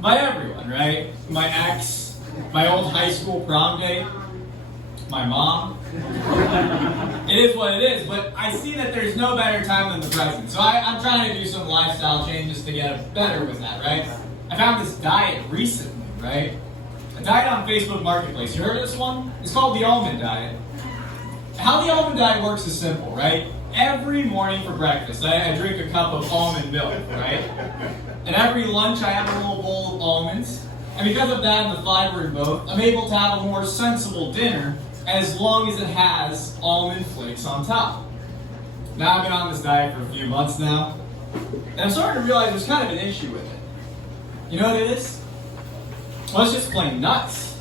By everyone, right? My ex, my old high school prom date, my mom. It is what it is, but I see that there's no better time than the present. So I'm trying to do some lifestyle changes to get better with that, right? I found this diet recently, right? A diet on Facebook Marketplace. You heard of this one? It's called the almond diet. How the almond diet works is simple, right? Every morning for breakfast, I drink a cup of almond milk, right? And every lunch, I have a little bowl of almonds. And because of that and the fiber in both, I'm able to have a more sensible dinner as long as it has almond flakes on top. Now I've been on this diet for a few months now, and I'm starting to realize there's kind of an issue with it. You know what it is? Well, it's just plain nuts.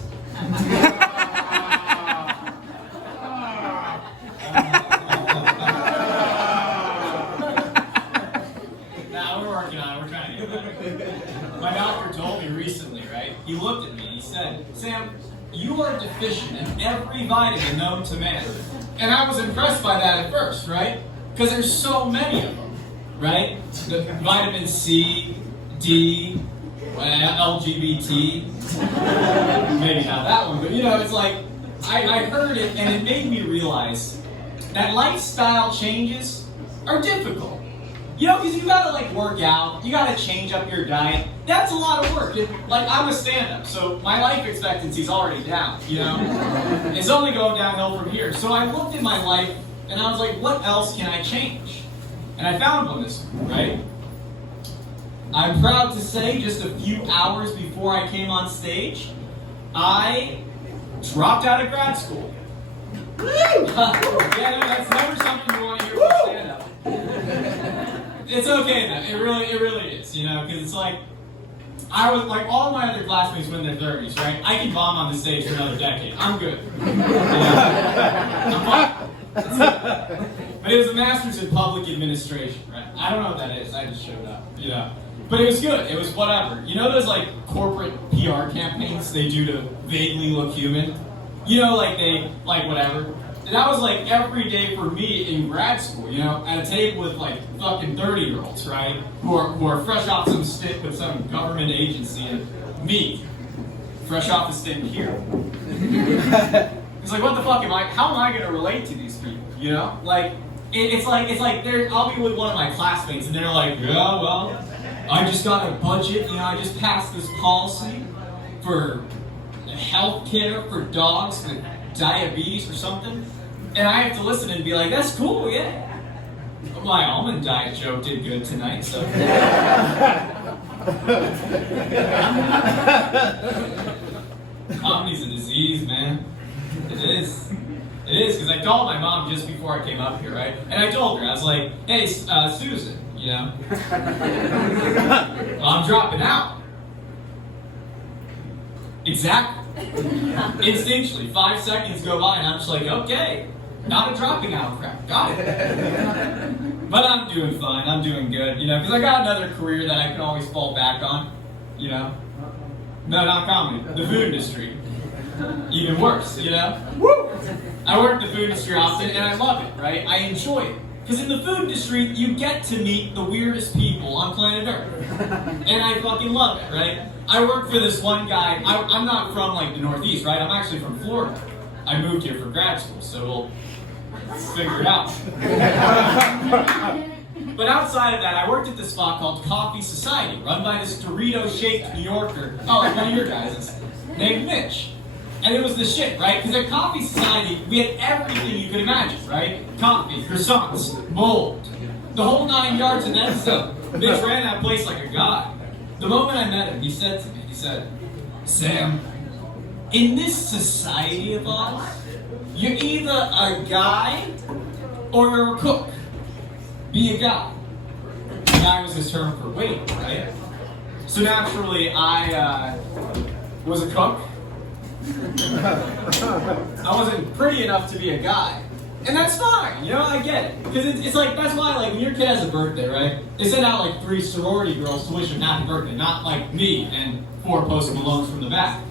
Nah, we're working on it. We're trying to get better. My doctor told me recently, right? He looked at me and he said, "Sam, you are deficient in every vitamin known to man." And I was impressed by that at first, right? Because there's so many of them, right? The vitamin C, D, LGBT, maybe not that one, but you know, it's like, I heard it and it made me realize that lifestyle changes are difficult. You know, because you gotta like work out, you gotta change up your diet. That's a lot of work. Like, I'm a stand-up, so my life expectancy's already down, you know? It's only going downhill from here. So I looked at my life and I was like, what else can I change? And I found one this week, right? I'm proud to say just a few hours before I came on stage, I dropped out of grad school. Woo! Yeah, that's never something you want to hear from stand-up. It's okay though, it really is, you know, because it's like, I was like all my other classmates were in their 30s, right? I can bomb on the stage for another decade. I'm good. I'm fine. But it was a master's in public administration, right? I don't know what that is. I just showed up, you know. But it was good. It was whatever. You know those like corporate PR campaigns they do to vaguely look human? You know, like they, like whatever. And that was like every day for me in grad school, you know, at a table with like fucking 30-year-olds, right? Who are fresh off some stint with some government agency, and me, fresh off a stint here. It's like, what the fuck how am I gonna relate to these people, you know? Like, it's like I'll be with one of my classmates and they're like, yeah, well, I just got a budget, you know, I just passed this policy for health care for dogs with diabetes or something. And I have to listen and be like, that's cool, yeah. My almond diet joke did good tonight, so. Comedy's a disease, man. It is. It is, because I called my mom just before I came up here, right? And I told her, I was like, hey, Susan, you know, I'm dropping out. Exactly. Instinctually, 5 seconds go by and I'm just like, okay, not a dropping out crap, got it. But I'm doing fine, I'm doing good, you know, because I got another career that I can always fall back on, you know. No, not comedy, the food industry. Even worse, you know? Woo! I work in the food industry often and I love it, right? I enjoy it. Because in the food industry, you get to meet the weirdest people on planet Earth. And I fucking love it, right? I work for this one guy. I'm not from like the Northeast, right? I'm actually from Florida. I moved here for grad school, so we'll figure it out. But outside of that, I worked at this spot called Coffee Society, run by this Dorito-shaped New Yorker, oh, like one of your guys, named Mitch. And it was the shit, right? Because at Coffee Society, we had everything you could imagine, right? Coffee, croissants, mold, the whole 9 yards, and then some. Mitch ran that place like a god. The moment I met him, he said to me, he said, Sam, in this society of ours, you're either a guy or you're a cook. Be a guy. Guy was his term for weight, right? So naturally, I was a cook. I wasn't pretty enough to be a guy. And that's fine, you know, I get it. Because it's like, that's why, like, when your kid has a birthday, right? They send out, like, 3 sorority girls to wish him happy birthday, not, like, me and 4 Post Malones from the back.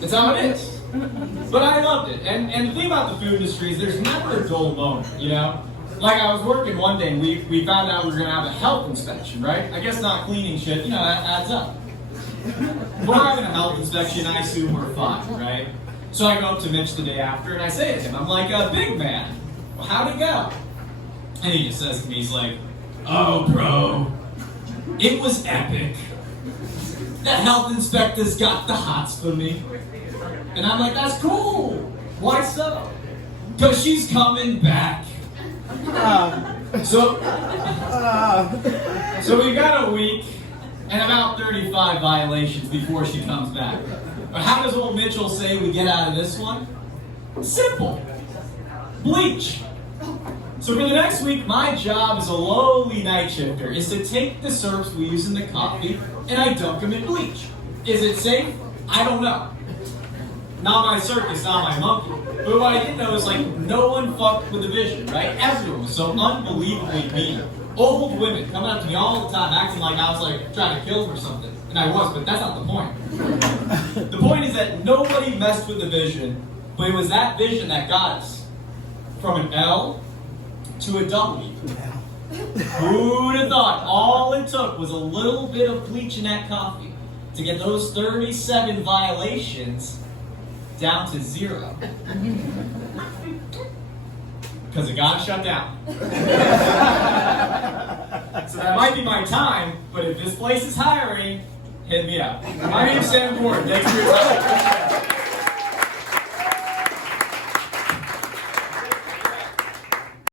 That's how it is. But I loved it. And the thing about the food industry is there's never a dull moment, you know? Like I was working one day and we found out we were gonna have a health inspection, right? I guess not cleaning shit, you know, that adds up. We're having a health inspection, I assume we're fine, right? So I go up to Mitch the day after and I say to him, I'm like, big man, well, how'd it go? And he just says to me, he's like, oh bro, it was epic. The health inspector's got the hots for me. And I'm like, that's cool. Why so? Because she's coming back. So we got a week and about 35 violations before she comes back. But how does old Mitchell say we get out of this one? Simple. Bleach. So for the next week, my job as a lowly night shifter is to take the syrups we use in the coffee and I dunk them in bleach. Is it safe? I don't know. Not my circus, not my monkey. But what I did know is like no one fucked with the vision, right? Everyone was so unbelievably mean. Old women coming up to me all the time acting like I was like trying to kill them or something. And I was, but that's not the point. The point is that nobody messed with the vision, but it was that vision that got us from an L to a W. Who'd have thought all it took was a little bit of bleach in that coffee to get those 37 violations down to 0. Because it got shut down. So that might be my time, but if this place is hiring, hit me up. My name's Sam Gordon. Thanks for your time.